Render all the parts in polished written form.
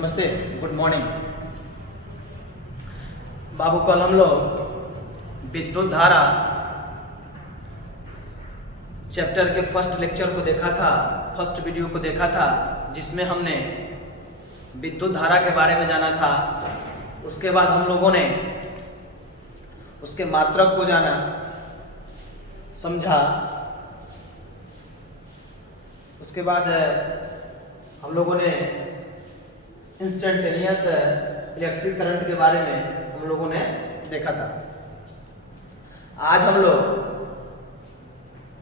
नमस्ते, good morning. बाबू कल हम लोग विद्युत धारा चैप्टर के फर्स्ट लेक्चर को देखा था, फर्स्ट वीडियो को देखा था, जिसमें हमने विद्युत धारा के बारे में जाना था। उसके बाद हम लोगों ने उसके मात्रक को जाना, समझा। उसके बाद हम लोगों ने इंस्टेंटेनियस इलेक्ट्रिक करंट के बारे में हम लोगों ने देखा था। आज हम लोग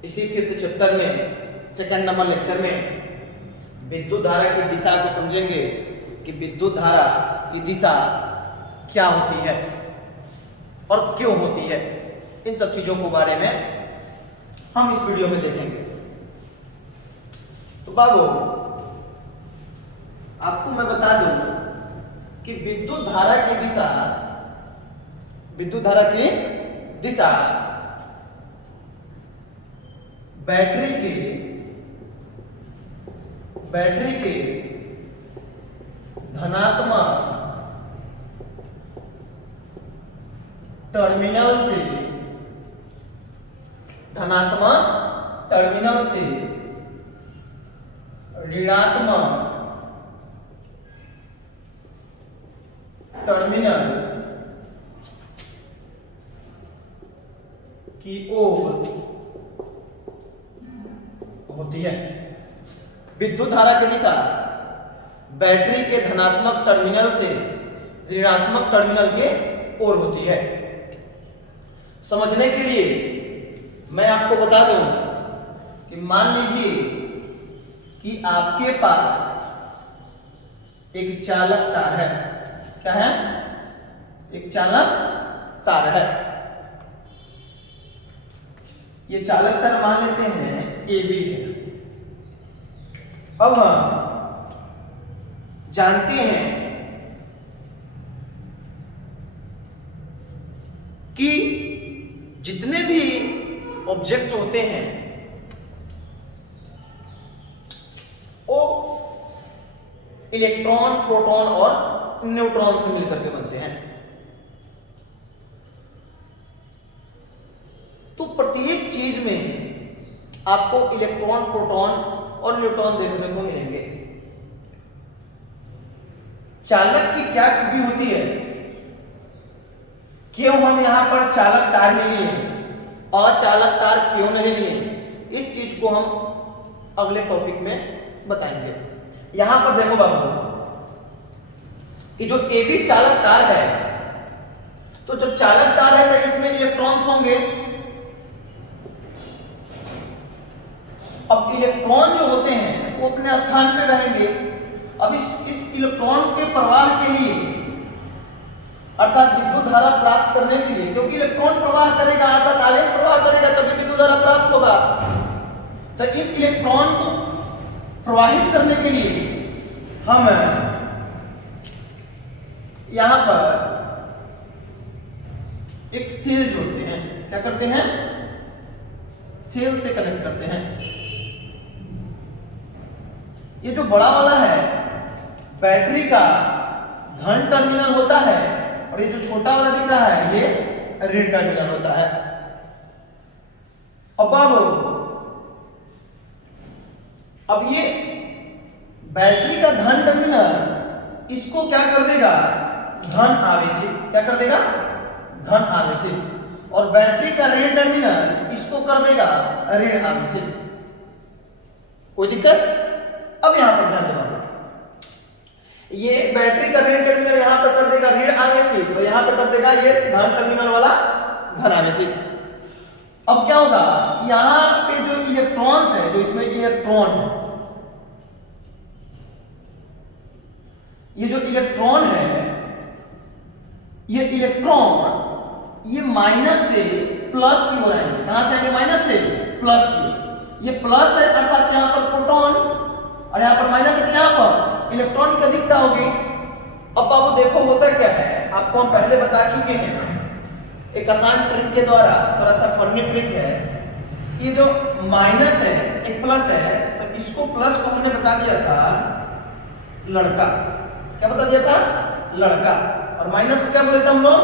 इसी फिफ्थ चैप्टर में सेकंड नंबर लेक्चर में विद्युत धारा की दिशा को समझेंगे कि विद्युत धारा की दिशा क्या होती है और क्यों होती है। इन सब चीजों के बारे में हम इस वीडियो में देखेंगे। तो बाबू आपको मैं बता दूं कि विद्युत धारा की दिशा बैटरी के धनात्मक टर्मिनल से ऋणात्मक टर्मिनल की ओर होती है। विद्युत धारा की दिशा बैटरी के धनात्मक टर्मिनल से ऋणात्मक टर्मिनल के ओर होती है। समझने के लिए मैं आपको बता दूं कि मान लीजिए कि आपके पास एक चालक तार है। क्या है? एक चालक तार है। ये चालक तार मान लेते हैं AB है। अब हम जानते हैं कि जितने भी ऑब्जेक्ट होते हैं वो इलेक्ट्रॉन, प्रोटॉन और न्यूट्रॉन से मिलकर के बनते हैं। तो प्रत्येक चीज में आपको इलेक्ट्रॉन, प्रोटॉन और न्यूट्रॉन देखने को मिलेंगे। चालक की क्या खूबी होती है? क्यों हम यहां पर चालक तार ही लिए और चालक तार क्यों नहीं लिए, इस चीज को हम अगले टॉपिक में बताएंगे। यहां पर देखो बाबू कि जो AB चालक तार है, तो जब चालक तार है तो इसमें इलेक्ट्रॉन्स होंगे। अब इलेक्ट्रॉन जो होते हैं वो अपने स्थान पे रहेंगे। अब इस इलेक्ट्रॉन के प्रवाह के लिए, अर्थात विद्युत धारा प्राप्त करने के लिए, क्योंकि इलेक्ट्रॉन प्रवाह करेगा अर्थात आवेश प्रवाह करेगा तभी विद्युत धारा प्राप्त होगा। तो इस इलेक्ट्रॉन को प्रवाहित करने के लिए हम यहां पर एक सेल जोड़ते हैं। क्या करते हैं? सेल से कनेक्ट करते हैं। ये जो बड़ा वाला है बैटरी का धन टर्मिनल होता है और ये जो छोटा वाला दिख रहा है ये ऋण टर्मिनल होता है। अब ये बैटरी का धन टर्मिनल इसको क्या कर देगा? धन आवेशित। क्या कर देगा? धन आवेशित। और बैटरी का ऋण टर्मिनल इसको कर देगा ऋण आवेशित। कोई दिक्कत? अब यहां पर ध्यान देना, ये बैटरी का ऋण टर्मिनल यहां पर कर देगा ऋण आवेशित और यहां पर कर देगा ये धन टर्मिनल वाला धन आवेशित। अब क्या होगा कि यहां पे जो इलेक्ट्रॉन्स है, जो इसमें इलेक्ट्रॉन है, ये जो इलेक्ट्रॉन है, ये इलेक्ट्रॉन ये माइनस से प्लस की ओर आएंगे। कहां से आएंगे? माइनस से प्लस की। ये प्लस है अर्थात यहां पर प्रोटॉन और यहां पर माइनस है, यहां पर इलेक्ट्रॉन की अधिकता होगी। अब बाबू देखो होता क्या है, आपको हम पहले बता चुके हैं एक आसान ट्रिक के द्वारा, थोड़ा सा फनी ट्रिक है। ये जो माइनस है एक प्लस है, तो इसको प्लस को हमने बता दिया था लड़का, क्या बता दिया था? लड़का। और माइनस को क्या बोले थे हम लोग?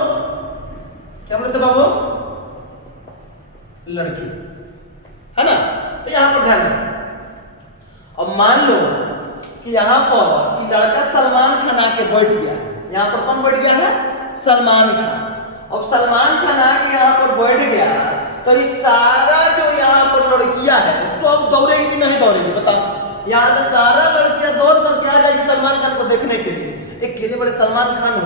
क्या बोले थे बाबू? लड़की, है ना? तो यहां पर ध्यान दें। अब मान लो कि यहां पर ये लड़का सलमान खान आके बैठ गया है। यहां पर कौन बैठ गया है? सलमान खान। अब सलमान खान आके यहां पर बैठ गया तो ये सारा जो यहां पर लड़कियां है सब दौड़ेगी कि नहीं दौड़ेगी? बताओ। यहां से सारा लड़कियां दौड़ करके आ जाएगी सलमान खान को देखने के लिए। एक केने बड़े सलमान खान हो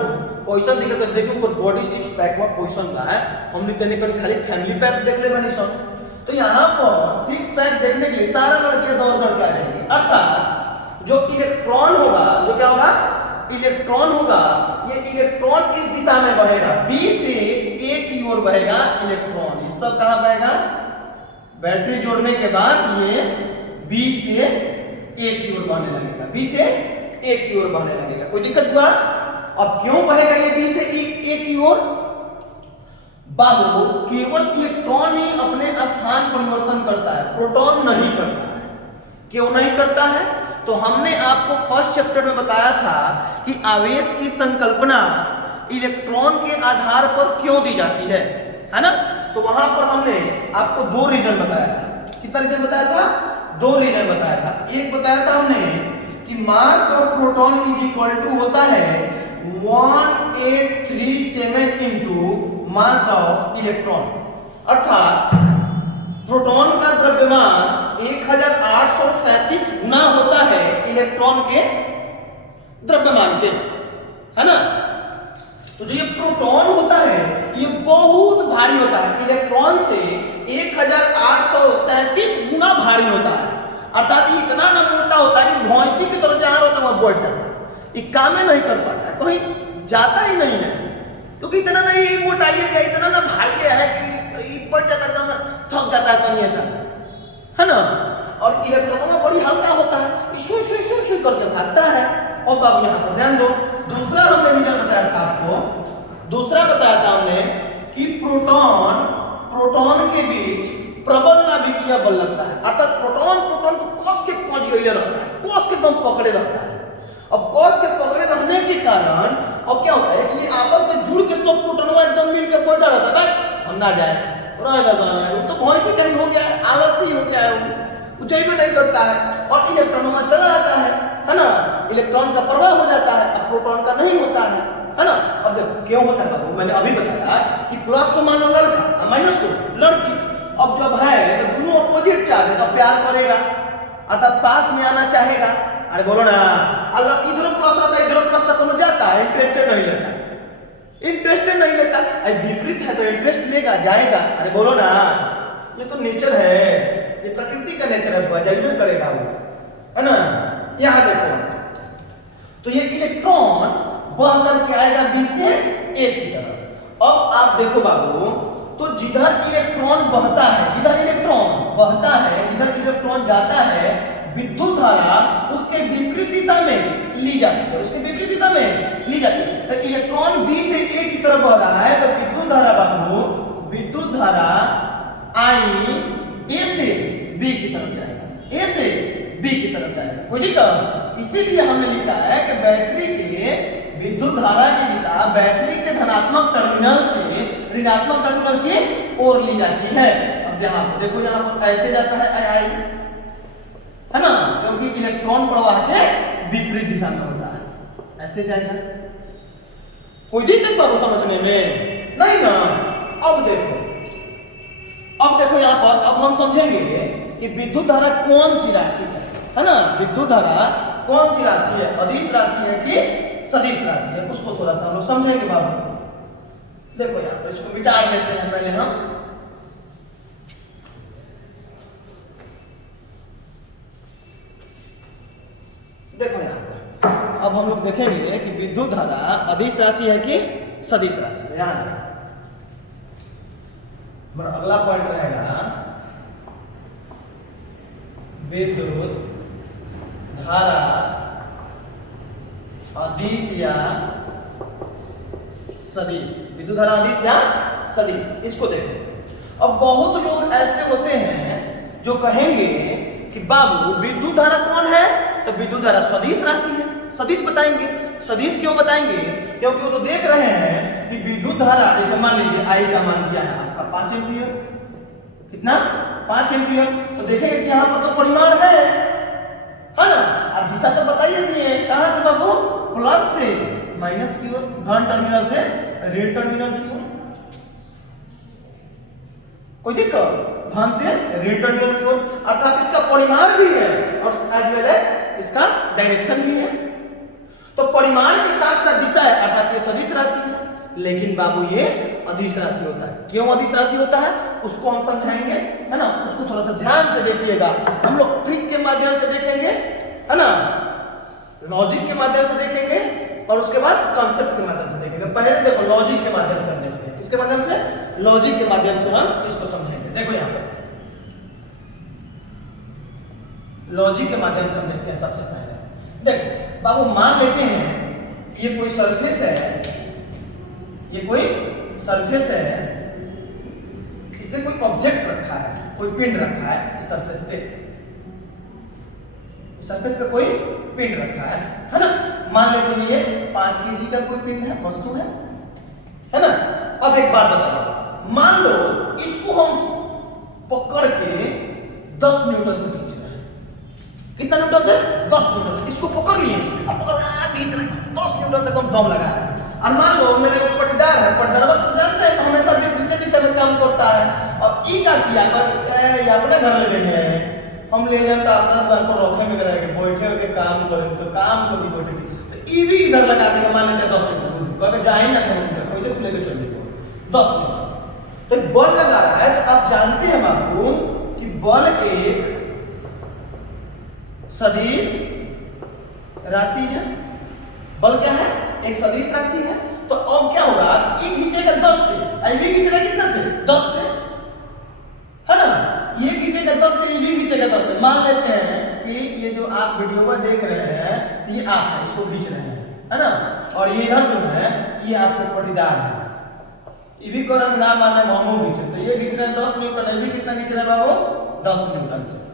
क्वेश्चन दिखे तो देखो ऊपर बॉडी सिक्स पैक में क्वेश्चन बा है। हमने तेने कड़ी खाली फैमिली पैक देख ले बनी सब। तो यहां पर सिक्स पैक देखने के लिए सारा लड़कियां दौड़ करके आ जाएंगी। अर्थात जो इलेक्ट्रॉन होगा, जो क्या होगा? इलेक्ट्रॉन होगा, ये इलेक्ट्रॉन इस दिशा में बहेगा, बी से ए की ओर बहेगा इलेक्ट्रॉन। ये सब कहां बहेगा? बैटरी जोड़ने के बाद ये बी से ए की ओर बहने लगेगा, बी से ए की ओर बहने लगेगा। कोई दिक्कत हुआ? अब क्यों बहेगा ये बी से ए की ओर? बाबू केवल इलेक्ट्रॉन ही अपने स्थान परिवर्तन करता है, प्रोटॉन नहीं करता है। क्यों नहीं करता है? तो हमने आपको फर्स्ट चैप्टर में बताया था कि आवेश की संकल्पना इलेक्ट्रॉन के आधार पर क्यों दी जाती है ना? तो वहां पर हमने आपको दो रीजन बताया था। कितना रीजन बताया था? दो रीजन बताया था। एक बताया था हमने कि mass of proton is equal to होता है 1837 इंटू मास ऑफ इलेक्ट्रॉन। अर्थात प्रोटॉन का द्रव्यमान 1837 गुना होता है इलेक्ट्रॉन के द्रव्यमान के, है ना? तो जो ये प्रोटॉन होता है ये बहुत भारी होता है, इलेक्ट्रॉन से 1837 गुना भारी होता है। अर्थात ये इतना ना मोटा होता है कि भैंसी की तरह जहां रहता है वहां बैठ जाता है। ये काम ही नहीं कर पाता है, कहीं जाता ही नहीं है, क्योंकि इतना ना ये मोटाई है, इतना ना भारी है कि बढ़ जाता है, थक जाता है कहीं ऐसा, है ना? और इलेक्ट्रॉन में बड़ी हल्का होता है, शू शू शू शू करके भागता है। और बाबू यहाँ पर ध्यान दो, दूसरा हमने रीजन बताया था आपको, दूसरा बताया था हमने कि प्रोटॉन के बीच प्रबल नाभिकीय बल लगता है। अर्थात प्रोटॉन को कस के पहुंच गए रहता है, कस के दम पकड़े रहता है। अब कस के पकड़े रहने के कारण अब क्या होता है कि ये आपस में जुड़ के सब प्रोटॉन एकदम मिल के बैठा रहता है, हम ना जाए वो तो भैंस से कहीं हो गया है, आलसी हो गया है, वो भी नहीं करता है और इलेक्ट्रॉन वहां चला जाता है ना? इलेक्ट्रॉन का प्रवाह हो जाता है, अब प्रोटॉन का नहीं होता है ना? अब देखो क्यों होता है बाबू, मैंने अभी बताया कि प्लस को मान लो लड़का, माइनस को लड़की। अब जब है तो दोनों अपोजिट चार्ज है तो प्यार करेगा, अर्थात पास में आना चाहेगा। अरे बोलो ना, अगर इधर प्लस रहता है इधर प्लस तक जाता है, इंटरेस्टेड नहीं लेता, इंटरेस्टेड नहीं लेता। विपरीत है तो इंटरेस्ट लेगा, जाएगा। अरे बोलो ना, ये तो नेचर है, ये प्रकृति का नेचर है, जजमेंट करेगा वो, है ना? यहां देखो, तो ये इलेक्ट्रॉन बह करके आएगा बी से ए की तरफ। अब आप देखो बाबू, तो जिधर इलेक्ट्रॉन बहता है, जिधर इलेक्ट्रॉन जाता है, विद्युत धारा उसके विपरीत दिशा में ली जाती है, उसके विपरीत दिशा में ली जाती है। तो इलेक्ट्रॉन बी से ए की तरफ बह रहा है तो विद्युत धारा बाबू, विद्युत धारा आई ए से बी की तरफ जाएगा, ए से बी की तरफ जाएगा। कोई दिक्कत? इसीलिए हमने लिखा है कि बैटरी के विद्युत धारा की दिशा बैटरी के धनात्मक टर्मिनल से ऋणात्मक टर्मिनल की ओर ली जाती है। अब यहाँ पर देखो, यहाँ पर ऐसे जाता है आई, है ना? क्योंकि इलेक्ट्रॉन प्रवाह के विपरीत दिशा में होता है, ऐसे जाएगा। कोई दिक्कत बाबू समझने में? नहीं ना? अब देखो यहाँ पर, अब हम समझेंगे कि विद्युत धारा कौन सी राशि है ना? विद्युत धारा कौन सी राशि है, अदिश राशि है कि सदिश राशि है, उसको थोड़ा सा हम लोग समझेंगे बाबू। देखो यहाँ पर इसको विचार देते हैं पहले हम। देखो यहाँ पर अब हम लोग देखेंगे कि विद्युत धारा अदिश राशि है कि सदिश राशि है। यहाँ अगला पॉइंट रहेगा विद्युत धारा अदिश या सदिश, विद्युत धारा अदिश या सदिश, इसको देखो। अब बहुत लोग ऐसे होते हैं जो कहेंगे कि बाबू विद्युत धारा कौन है, तो विद्युत धारा सदिश राशि है, सदिश बताएंगे। सदिश क्यों बताएंगे? क्योंकि वो तो देख रहे हैं कि विद्युत धारा, जैसे मान लीजिए आई का मान दिया है आपका 5 एम्पियर, कितना 5 एम्पियर, तो देखेंगे कि यहाँ पर तो परिमाण है ना। अब दिशा तो बताइए दिए, कहां से बाबू? प्लस से माइनस की ओर, धन टर्मिनल से ऋण टर्मिनल की ओर। कोई दिक्कत? धन से ऋण टर्मिनल की ओर, अर्थात इसका परिमाण भी है और एज वेल एज इसका डायरेक्शन भी है। तो परिमाण के साथ साथ दिशा है, अर्थात ये सदिश राशि है। लेकिन बाबू ये अदिश राशि होता है। क्यों अदिश राशि होता है उसको हम समझाएंगे, है ना। उसको थोड़ा सा ध्यान से देखिएगा, हम लोग ट्रिक के माध्यम से देखेंगे, है ना, लॉजिक के माध्यम से देखेंगे और उसके बाद कॉन्सेप्ट के माध्यम से देखेंगे। पहले देखो लॉजिक के माध्यम से हम देखते हैं। किसके माध्यम से? लॉजिक के माध्यम से हम इसको समझेंगे। देखो यहाँ पे लॉजिक के माध्यम से हम देखते हैं। सबसे पहले देखो बाबू, मान लेते हैं ये कोई सरफेस है, ये कोई सरफेस है, इसमें कोई ऑब्जेक्ट रखा है, कोई पिंड रखा है इस सरफेस पे, सरफेस पे कोई पिंड रखा है ना। मान लेते हैं ये 5 kg का कोई पिंड है, वस्तु है ना। अब एक बात बताओ, मान लो इसको हम पकड़ के 10 न्यूटन से खींच रहे हैं। कितना न्यूटन से? 10 न्यूटन से। इसको पकड़ लिए, अब पकड़ खींच रहे हैं 10 न्यूटन से कम दम लगा रहे हैं। और मान लो मेरे को पटदार है, पटदारवा तो जानते हैं हमेशा विपरीत दिशा में काम करता है। और ई का किया कर अपने घर ले गए हैं, हम ले जाते अपना दुकान को रखे में करेंगे, बैठे होके काम करें तो काम कभी बैठेगी तो ई भी इधर लगा देगा। मान लेते हैं 10 मिनट, अगर जाए ना तो कैसे लेके चल देगा 10 मिनट। तो बल लगा रहा है, तो आप जानते हैं बाबू कि बल एक सदिश राशि है। बल क्या है? एक सदिश राशि है। तो अब क्या होगा, ये खींचेगा 10 से, आई भी खींचेगा कितना से? 10 से, है ना। ये खींचेगा 10 से, ये भी खींचेगा 10 से। मान लेते हैं कि ये जो आप वीडियो में देख रहे हैं, तो ये आप है, इसको खींच रहे हैं, है ना। और ये इधर जो है ये आपके पटीदार है, ये भी करंट ना माने हम खींच रहे, तो ये खींच रहे हैं 10 न्यूटन, ये भी कितना खींच रहे हैं बाबू? 10 न्यूटन से।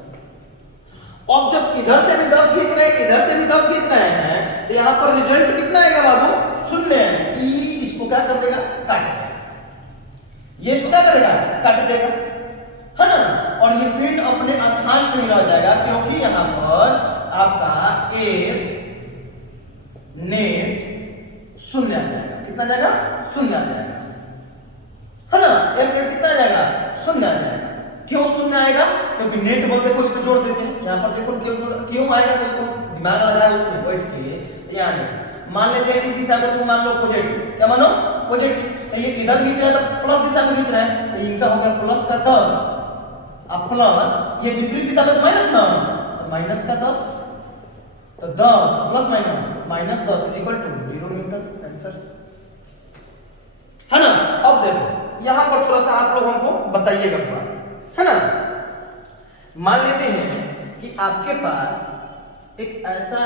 अब जब इधर से भी 10 खींच रहे हैं, इधर से भी 10 खींच रहे हैं, तो यहाँ पर रिजल्ट कितना आएगा बाबू? 0 है। ई इसको क्या कर देगा? काट देगा। ये इसको क्या करेगा? काट देगा, है ना। और ये पिंड अपने स्थान पर ही रह जाएगा, क्योंकि यहाँ पर आपका एफ नेट 0 आ जाएगा। कितना जाएगा? 0 आ जाएगा, है ना। एफ नेट कितना आ जाएगा? 0 आ जाएगा। क्यों 0 आएगा? क्योंकि नेट बल देखो इस पे जोड़ देते हैं। यहाँ पर देखो क्यों आएगा, कोई दिमाग लगा है उसमें बैठ के, तो यहाँ देखो मान लेते हैं इस दिशा में तुम मान लो पॉजिटिव, क्या मानो? पॉजिटिव। तो ये इधर खींच रहा है तो प्लस दिशा में खींच रहा है, तो इनका हो गया प्लस का 10, अब प्लस ये विपरीत दिशा में तो माइनस ना, तो माइनस का 10, तो 10 plus minus 10 is equal to 0 newton. Answer है ना। अब देखो यहां पर थोड़ा सा आप लोग हमको बताइएगा, है ना। मान लेते हैं कि आपके पास एक ऐसा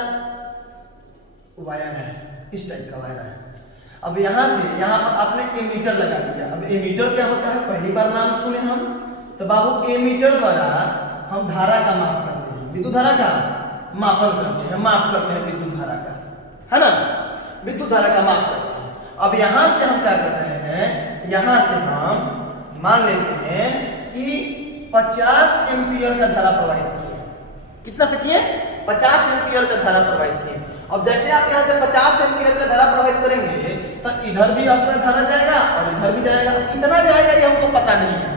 वायर है, इस टाइप का वायर है। अब यहां से यहां पर आपने एमीटर लगा दिया। अब एमीटर क्या होता है, पहली बार नाम सुने हम, तो बाबू एमीटर द्वारा हम धारा का माप करते हैं, विद्युत धारा का मापन करते हैं, माप करते हैं विद्युत धारा का, है ना। विद्युत धारा का माप करते हैं। अब यहां से हम क्या कर रहे हैं, यहां से हम मान लेते हैं कि 50 एम्पियर का धारा प्रवाहित किए। कितना से किए? 50 एम्पियर का धारा प्रवाहित किए। अब जैसे आप यहाँ से 50 एम्पियर का धारा प्रवाहित करेंगे, तो इधर भी आपका धारा जाएगा और इधर भी जाएगा। कितना जाएगा ये हमको पता नहीं है,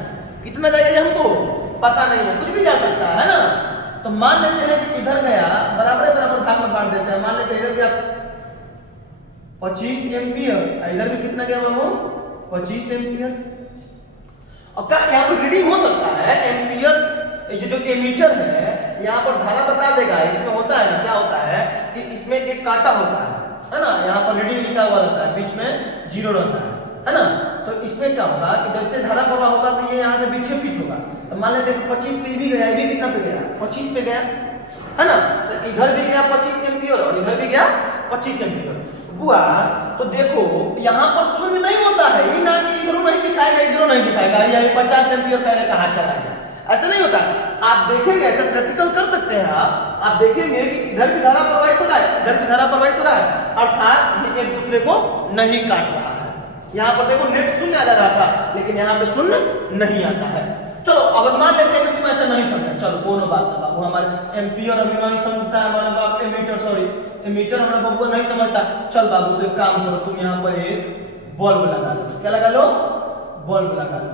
कितना जाएगा ये हमको पता नहीं है, कुछ भी जा सकता है ना। तो मान लेते हैं कि इधर गया, बराबर बराबर भाग में बांट देते हैं। मान लेते हैं इधर गया 25 एम्पियर, इधर भी कितना गया बाबू? 25 एम्पियर। और क्या यहाँ पर रीडिंग हो सकता है एम्पियर, जो एमीटर है यहाँ पर धारा बता देगा। इसमें होता है ना, क्या होता है कि इसमें एक कांटा होता है ना, यहाँ पर रीडिंग लिखा हुआ रहता है, बीच में 0 रहता है ना। तो इसमें क्या होगा कि जैसे धारा प्रवाह होगा तो ये यहाँ से विक्षेपित होगा। तो मान लेते हैं 25 पे भी गया, ये भी कितना पे गया? 25 पे गया, है ना। तो इधर भी गया 25 एम्पियर और इधर भी गया 25 एम्पियर हुआ। तो देखो यहाँ पर शून्य नहीं होता है, ये ना कि इधरों नहीं दिखाएगा इधरों नहीं दिखाएगा, यही 50 एम्पियर पहले कहाँ चला गया। ऐसा नहीं होता। आप देखेंगे, ऐसा प्रैक्टिकल कर सकते हैं आप देखेंगे कि इधर भी धारा प्रवाहित हो रहा है, इधर भी धारा प्रवाहित हो रहा है, अर्थात ये एक दूसरे को नहीं काट रहा है। यहाँ पर देखो नेट शून्य आ जा रहा था, लेकिन यहाँ पे शून्य नहीं आता है। चलो अगर मान लेते हैं कि तुम ऐसा नहीं समझा, चलो कोनो बात ना बाबू, हमारे एम्पियर अभी नहीं समझता है हमारा बाप, एमीटर हमारा बाबू नहीं समझता। चल बाबू तो एक काम करो, तुम यहाँ पर एक बल्ब लगा लो। क्या लगा लो? बल्ब लगा लो।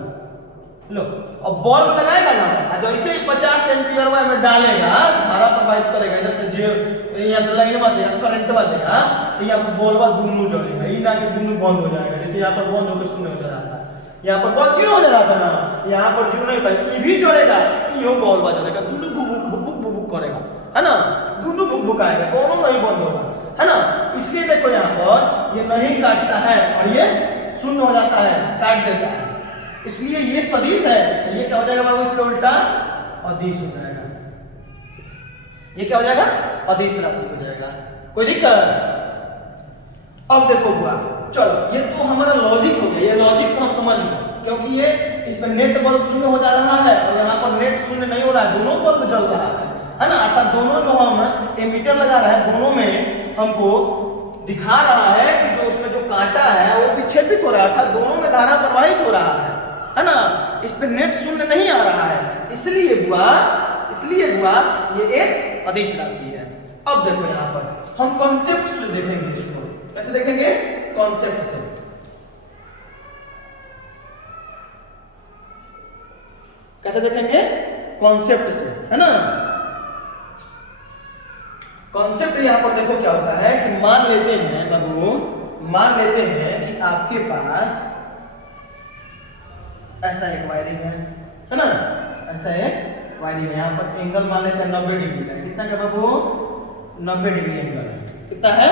अब बल्ब लगाएगा ना, जैसे ही 50 एम्पियर में डालेगा, धारा प्रवाहित करेगा, जैसे जो यहाँ से लाइन देगा, करंट देगा, तो यहाँ पर बल्ब दोनों जलेगा, ये ना कि दोनों बंद हो जाएगा। जैसे यहाँ पर बंद होकर शून्य हो रहा था, यहाँ पर बल्ब क्यों हो जा रहा था ना, यहाँ पर जीरो नहीं पाएगा, ये भी जलेगा, ये बल्ब जलेगा, दोनों भुक करेगा, है ना, दोनों भुक आएगा, दोनों नहीं बंद होगा, है ना। इसलिए देखो यहाँ पर ये नहीं काटता है और ये शून्य हो जाता है, काट देता है। इसलिए ये सदिश है, तो ये क्या हो जाएगा बाबू? इसका उल्टा अदिश हो जाएगा। ये क्या हो जाएगा? अदिश राशि हो जाएगा। कोई दिक्कत? अब देखो बुआ, चलो ये तो हमारा लॉजिक हो गया, ये लॉजिक को हम समझ गए, क्योंकि ये इसमें नेट बल्ब शून्य हो जा रहा है और यहाँ पर नेट शून्य नहीं हो रहा है, दोनों बल्ब जल रहा है ना। अर्थात दोनों जो हम एमीटर लगा रहे हैं, दोनों में हमको दिखा रहा है कि जो उसमें जो कांटा है वो विक्षेपित हो रहा है, अर्थात दोनों में धारा प्रवाहित हो रहा है ना। इस पे नेट शून्य नहीं आ रहा है, इसलिए बुआ ये एक अदिश राशि है। अब देखो यहाँ पर हम कॉन्सेप्ट से देखेंगे इसको। कैसे देखेंगे? कॉन्सेप्ट से। कैसे देखेंगे? कॉन्सेप्ट से, है ना। कॉन्सेप्ट यहाँ पर देखो क्या होता है कि मान लेते हैं बाबू, मान लेते हैं कि आपके पास ऐसा एक वायरिंग है ना, ऐसा एक वायरिंग है। यहाँ पर एंगल मान लेते हैं 90 डिग्री का। कितना का बाबू? 90 डिग्री एंगल है। कितना है?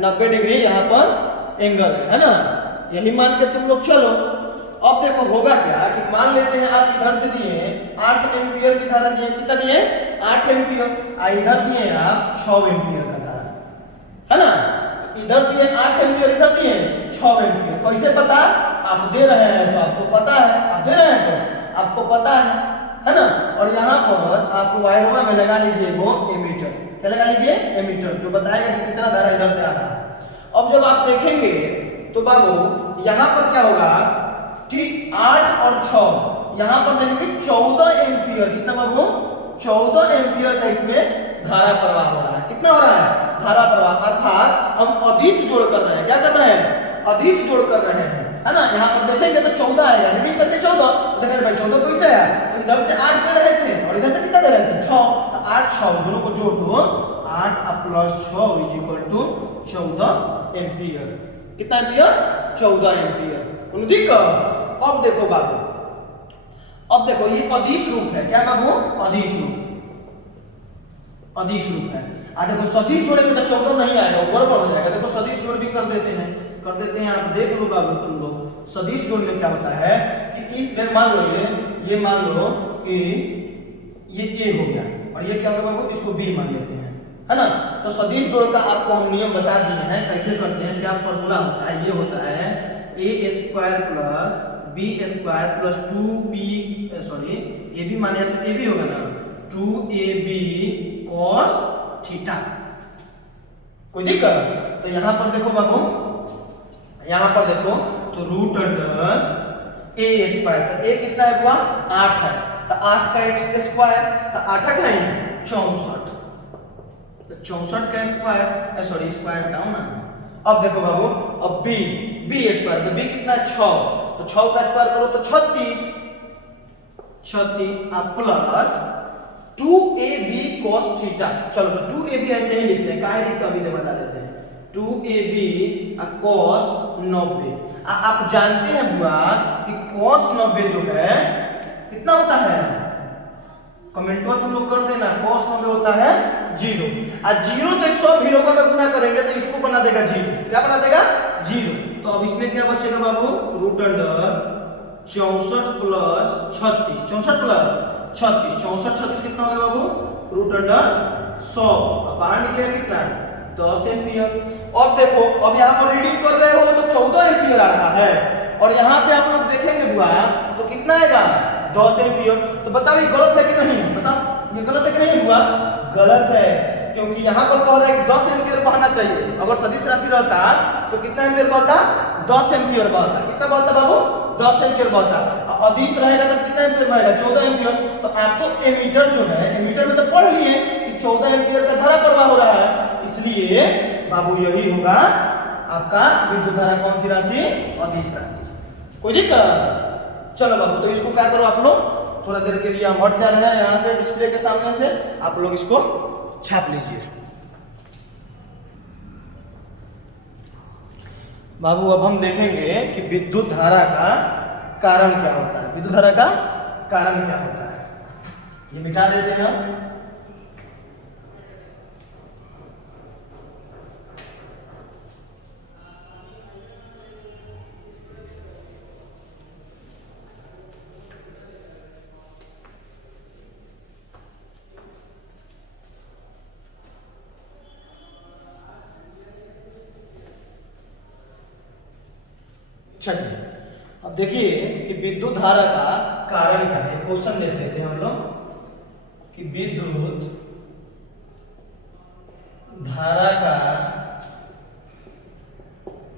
90 डिग्री यहाँ पर एंगल है ना। यही मान के तुम लोग चलो। अब देखो होगा क्या कि मान लेते हैं आप इधर से दिए 8 एम्पियर की धारा दिए। कितना दिए? 8 एम्पियर। इधर दिए आप 6 एम्पियर का धारा, है ना। इधर दिए 8 एम्पियर, इधर दिए 6 एम्पियर। कैसे पता? आप दे रहे हैं तो आपको पता है, आप दे रहे हैं तो आपको पता है ना। और यहाँ पर आप वायरवा में लगा लीजिए वो एमीटर। क्या लगा लीजिए? एमीटर, जो बताएगा कि कितना धारा इधर से आ रहा है। अब जब आप देखेंगे तो बाबू यहाँ पर क्या होगा कि 8 और 6 यहाँ पर देखेंगे 14 एम्पियर। कितना बाबू? 14 एम्पियर का इसमें धारा प्रवाह हो रहा है। कितना हो रहा है? धारा प्रवाह। अर्थात हम अदिश जोड़ कर रहे हैं। क्या कर रहे हैं? अदिश जोड़ कर रहे हैं, है ना। यहाँ पर देखेंगे तो 14 आएगा, रीडिंग करके 14, तो देखेंगे भाई 14 कैसे है, तो इधर से 8 दे रहे थे और इधर से कितना दे रहे थे? 6। तो 8 6 दोनों को जोड़ दो, 8 + 6 = 14 एम्पियर। कितना एम्पियर? 14 एम्पियर। कोई दिक्कत? अब देखो बाबू, अब देखो ये अदिश रूप है। क्या बाबू? अदिश रूप, अदिश रूप है। देखो सदिश जोड़ेंगे तो 14 नहीं आएगा, गड़बड़ हो जाएगा। देखो सदिश जोड़ भी कर देते हैं, आप देख लो बाबू तुम लोग। सदिश जोड़ में क्या होता है कि इस मान लो ये मान लो कि ये A हो गया और ये क्या होगा बाबू? इसको B मान लेते हैं, है ना। तो सदिश जोड़ का आपको हम नियम बता दिए हैं, कैसे करते हैं, क्या फॉर्मूला होता है। ये होता है a² + b² + 2b, sorry AB माने तो AB होगा ना, 2ab cos थीटा। कोई दिक्कत? तो यहाँ पर देखो बाबू, यहाँ पर देखो तो √a²। तो a कितना है बुआ? 8 है। तो 8 का स्क्वायर, तो 8 है 64, तो 64 का स्क्वायर, सॉरी स्क्वायर हटाओ ना। अब देखो बाबू, अब b², तो b कितना है? 6। तो 6 का स्क्वायर करो तो 36 आप प्लस 2ab cos थीटा। चलो तो 2ab ऐसे ही लिखते हैं, काहे लिखते हैं अभी बता देते हैं। 2ab cos 90। आप जानते हैं बुआ कि cos 90 जो है कितना होता है? कमेंटवा तुम लोग कर देना। cos 90 होता है 0। 0 से सब हीरो का गुना करेंगे तो इसको बना देगा 0। क्या बना देगा? 0। तो अब इसमें क्या बचेगा बाबू? √64 + 36, 64 + 36, 64 36 कितना हो गया बाबू? √100। अब बाहर निकलेगा कितना? 10 एम्पियर। अब देखो, अब यहाँ पर रीडिंग कर रहे हो तो 14 एम्पियर आ रहा है और यहाँ पे आप लोग देखेंगे बुआ तो कितना आएगा? 10 एम्पियर। तो बताओ ये गलत है कि नहीं? बताओ ये गलत है कि नहीं हुआ? गलत है, क्योंकि यहाँ पर कह रहा है कि 10 एम्पियर बहना चाहिए। अगर सदिश राशि रहता तो कितना एम्पियर बहता? 10 एम्पियर बहता। कितना बहता बाबू? 10 एम्पियर बहता। अदिश रहेगा तो कितना एम्पियर बहेगा? 14 एम्पियर। तो आप तो एमीटर जो है, एमीटर में तो पढ़ लिए कि 14 एम्पियर का धारा प्रवाह हो रहा है, इसलिए बाबू यही होगा आपका विद्युत धारा। कौन सी राशि? अदिश राशि। कोई दिक्कत? चलो बाबू, तो इसको क्या करो आप लोग, थोड़ा देर के लिए हम हट जा रहे हैं यहाँ से डिस्प्ले के सामने से, आप लोग इसको छाप लीजिए। बाबू अब हम देखेंगे कि विद्युत धारा का कारण क्या होता है। विद्युत धारा का कारण क्या होता है, ये मिटा देते हैं हम। चलिए अब देखिए कि विद्युत धारा का कारण क्या है। क्वेश्चन देख लेते हैं हम लोग कि विद्युत धारा का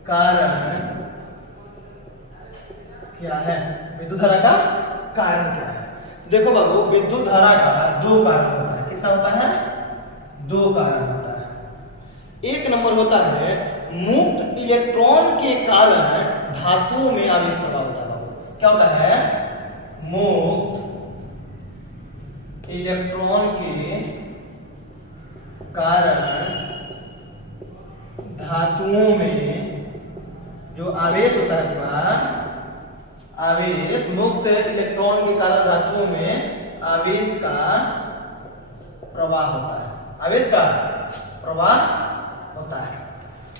कारण क्या है। विद्युत धारा का कारण क्या है? देखो बाबू, विद्युत धारा का दो कारण होता है। कितना होता है? दो कारण होता है। एक नंबर होता है मुक्त इलेक्ट्रॉन के कारण धातुओं में आवेश प्रवाह होता है। क्या होता है? मुक्त इलेक्ट्रॉन के कारण धातुओं में जो आवेश होता है पूरा आवेश, मुक्त इलेक्ट्रॉन के कारण धातुओं में आवेश का प्रवाह होता है। आवेश का प्रवाह होता है।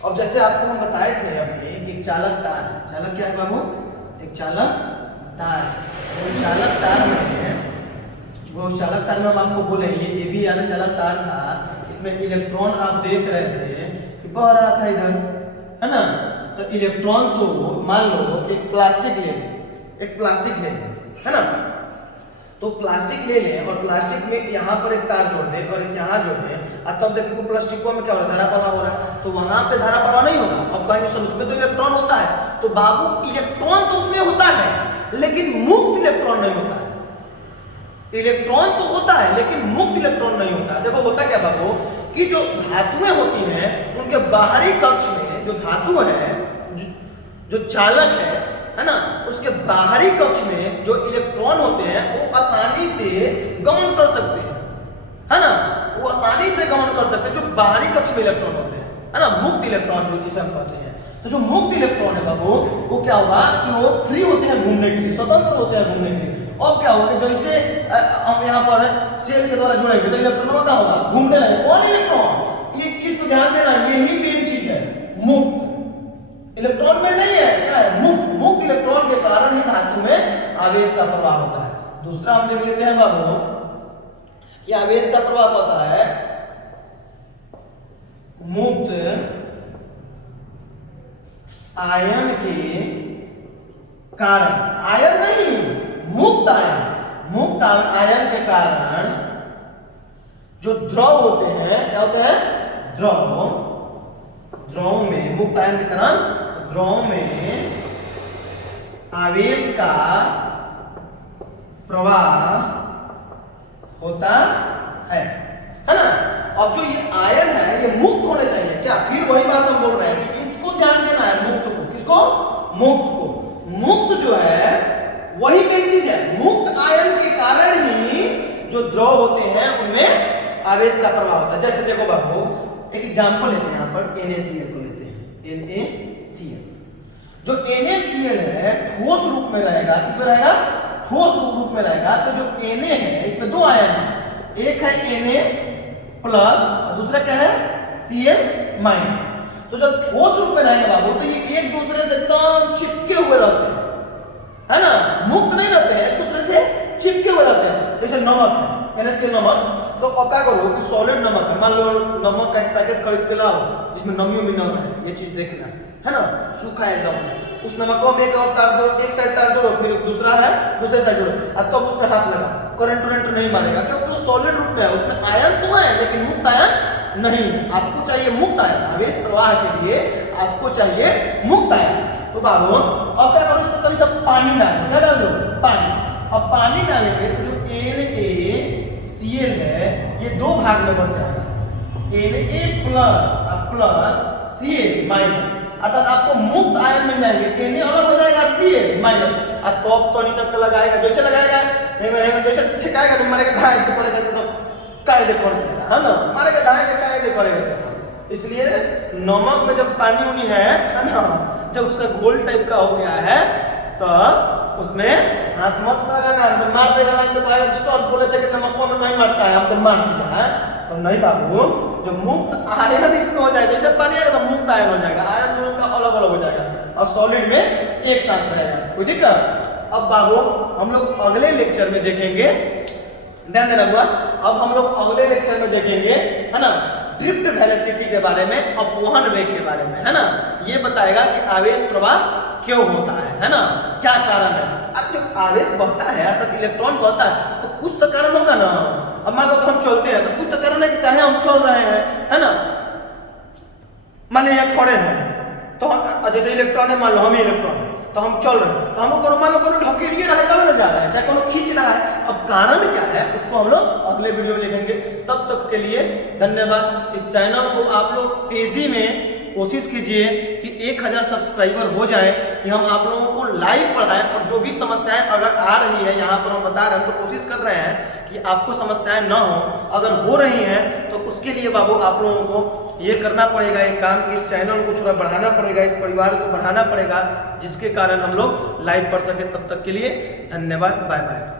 अब जैसे आपको हम बताए थे अभी कि चालक तार, चालक क्या है बाबू? एक चालक तार। वो चालक तार में हम आपको बोले ये भी यानी चालक तार था, इसमें इलेक्ट्रॉन आप देख रहे थे कि बह रहा था इधर, है ना? तो इलेक्ट्रॉन तो मान लो कि एक प्लास्टिक ले लें, है ना? तो प्लास्टिक ले लें और प्लास्टिक में यहाँ पर एक तार जोड़ दें और यहाँ जोड़ दें, और तब देखो प्लास्टिकों में क्या हो रहा है? धारा प्रवाह हो रहा है। तो वहां पे धारा प्रवाह नहीं होगा। अब कहेंगे सर उसमें तो इलेक्ट्रॉन होता है। तो बाबू इलेक्ट्रॉन तो उसमें होता है, लेकिन मुक्त इलेक्ट्रॉन नहीं होता है। इलेक्ट्रॉन तो होता है लेकिन मुक्त इलेक्ट्रॉन नहीं होता है। देखो होता क्या बाबू कि जो धातुएं होती हैं उनके बाहरी कक्ष में जो धातु है, जो चालक है ना, उसके बाहरी कक्ष में जो इलेक्ट्रॉन होते हैं वो आसानी से गमन कर सकते हैं, है ना? वो आसानी से गमन कर सकते हैं जो बाहरी कक्ष में इलेक्ट्रॉन होते हैं, है ना? मुक्त इलेक्ट्रॉन जिसे हम कहते हैं। तो जो मुक्त इलेक्ट्रॉन है बाबू वो क्या होगा कि वो फ्री होते हैं घूमने के लिए, स्वतंत्र होते हैं घूमने के लिए। और क्या होगा जैसे हम यहाँ पर सेल के द्वारा जुड़ेंगे तो इलेक्ट्रॉन का होगा घूमने लगे। कौन इलेक्ट्रॉन? एक चीज को ध्यान देना, यही मेन चीज है। मुक्त इलेक्ट्रॉन में नहीं है, क्या है? मुक्त इलेक्ट्रॉन के कारण ही धातु में आवेश का प्रवाह होता है। दूसरा हम देख लेते हैं बाबू कि आवेश का प्रवाह होता है मुक्त आयन के कारण। आयन नहीं, मुक्त आयन। मुक्त आयन के कारण जो द्रव होते हैं, क्या होते हैं? द्रव में, मुक्त आयन के कारण द्रव में आवेश का प्रवाह होता है ना? अब जो ये आयन है ये मुक्त होने चाहिए। क्या? फिर वही बात हम बोल रहे हैं कि इसको ध्यान देना है, मुक्त को। किसको? मुक्त को। मुक्त जो है वही मेन चीज है। मुक्त आयन के कारण ही जो द्रव होते हैं उनमें आवेश का प्रवाह होता है। जैसे देखो बाबू एक एग्जांपल लेते हैं, यहाँ पर NaCl को लेते हैं। NaCl जो NaCl है ठोस रूप में रहेगा। किसमें रहेगा? ठोस रूप में रहेगा। तो जो Na है इसमें दो आयन है, एक है Na प्लस और दूसरा क्या है? Cl minus. तो जब ठोस रूप में रहेंगे बाबू तो ये एक दूसरे से एकदम चिपके हुए रहते हैं, है ना? मुक्त नहीं रहते हैं, एक दूसरे से चिपके हुए रहते हैं। जैसे नमक है, NaCl नमक, तो अब क्या करो कि सॉलिड नमक है, मान लो नमक का एक पैकेट खरीद के लाओ जिसमें नमी भी न रहे, ये चीज देखना है ना, सूखा एकदम है, उस नमक में एक और तार जोड़ो, एक साइड तार जोड़ो, फिर दूसरा है दूसरे साइड जोड़ो, और तब उसमें हाथ लगा, करंट नहीं मारेगा, क्योंकि वो सॉलिड रूप में है, उसमें आयन तो है लेकिन मुक्त आयन नहीं। आपको चाहिए मुक्त आयन, आवेश प्रवाह के लिए आपको चाहिए मुक्त आयन। तो बाबू अब क्या करो, इसमें थोड़ी सा पानी डालो, क्या डाल दो, पानी। अब पानी डालेंगे तो जो NaCl है ये दो भाग में बढ़ जाएगा, Na प्लस Cl माइनस, अर्थात आपको मुक्त आयन मिल जाएंगे, Na अलग हो जाएगा, Cl माइनस, और तो नहीं सबको लगाएगा, जैसे लगाएगा जैसे ठिकाएगा तो मारेगा धाए से पड़ेगा तो कायदे पड़ जाएगा, है ना, मारेगा धाए से कायदे पड़ेगा। इसलिए नमक में जब पानी उनी है ना, जब उसका गोल टाइप का हो गया है तो उसमें हाथ मत लगाना, तो मार देगा ना, तो भाई सब बोले थे कि नमक में नहीं मारता है, हमको मार दिया है, तो नहीं बाबू, जो मुक्त आयन इसमें हो जाएगा, जैसे पानी आएगा तो मुक्त आयन हो जाएगा, आयन दोनों का अलग अलग हो जाएगा और सॉलिड में एक साथ रहेगा, कोई दिक्कत। अब बाबू हम लोग अगले लेक्चर में देखेंगे, ध्यान देना हुआ, अब हम लोग अगले लेक्चर में देखेंगे, है ना, ड्रिफ्ट वेलोसिटी के बारे में, अपवहन वेग के बारे में, है ना, ये बताएगा कि आवेश प्रवाह क्यों होता है ना, क्या कारण है। अब जब आवेश बढ़ता है अर्थात इलेक्ट्रॉन बढ़ता है तो कुछ तो कारण होगा ना। अब मान लो हम चलते हैं तो कुछ तो कारण है कि कहीं हम चल रहे हैं, है ना, मान लो यहाँ खड़े हैं तो जैसे इलेक्ट्रॉन है, मान लो हम इलेक्ट्रॉन है तो हम चल रहे हैं, तो हमको मान लो कोनो ढकेलिए रहा है तब ना जा रहा है, चाहे कोनो खींच रहा है, अब कारण क्या है उसको हम लोग अगले वीडियो में देखेंगे। तब तक के लिए धन्यवाद। इस चैनल को आप लोग तेजी में कोशिश कीजिए कि 1000 सब्सक्राइबर हो जाए, कि हम आप लोगों को लाइव पढ़ाएं, और जो भी समस्याएं अगर आ रही है यहाँ पर हम बता रहे हैं तो कोशिश कर रहे हैं कि आपको समस्याएं ना हो, अगर हो रही हैं तो उसके लिए बाबू आप लोगों को ये करना पड़ेगा, एक काम, इस चैनल को थोड़ा बढ़ाना पड़ेगा, इस परिवार को बढ़ाना पड़ेगा, जिसके कारण हम लोग लाइव पढ़ सके। तब तक के लिए धन्यवाद, बाय बाय।